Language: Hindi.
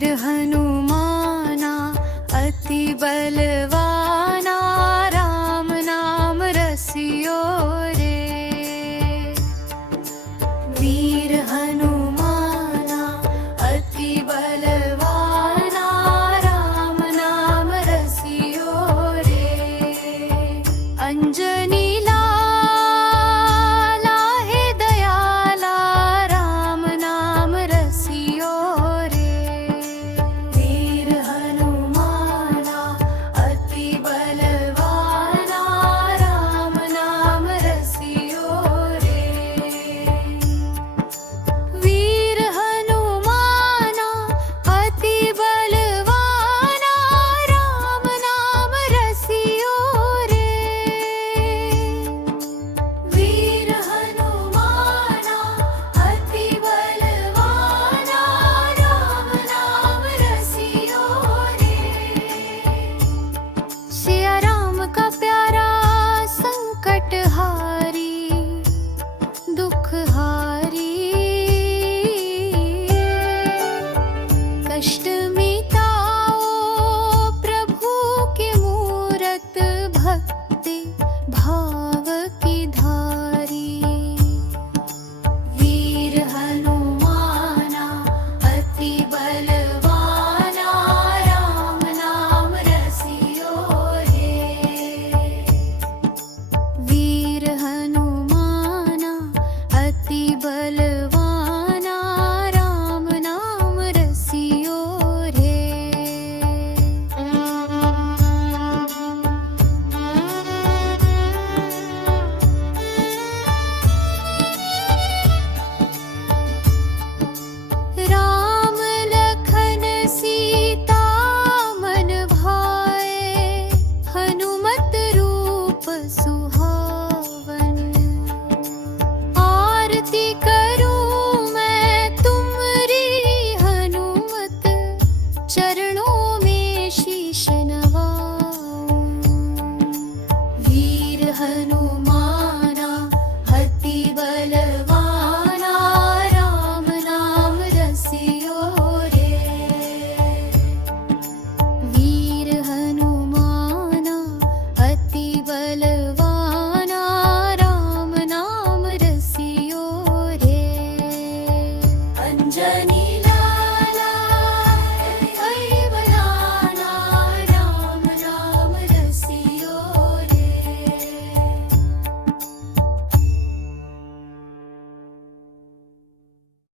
वीर हनुमाना अति बलवाना, राम नाम रसियो रे। वीर हनुमाना अति बलवाना, राम नाम रसियो रे। अंजनी लाला हे दयाला, राम नाम रसियो रे। वीर हनुमाना अति बलवाना, राम नाम रसियो रे। वीर हनुमाना अति बलवाना, राम नाम रसियो रे। वीर हनुमाना अति बलवाना, राम नाम रसियो रे। सिया राम का प्यारा संकट हारी, दुख हारी, कष्ट